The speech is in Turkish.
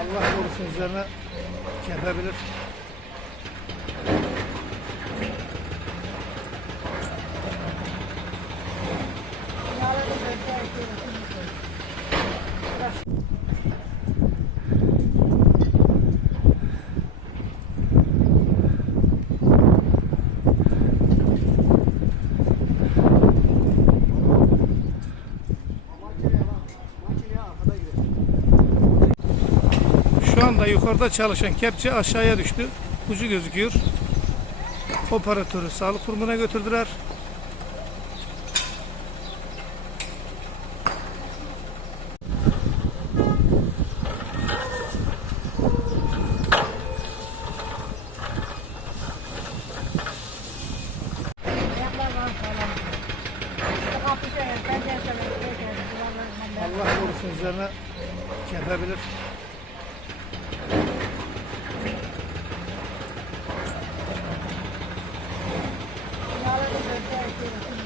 Allah korusun üzerine kepebilir. Thank you. Şu anda yukarıda çalışan kepçe aşağıya düştü. Ucu gözüküyor. Operatörü sağlık kurumuna götürdüler. Allah korusun üzerine kepebilir. Thank you.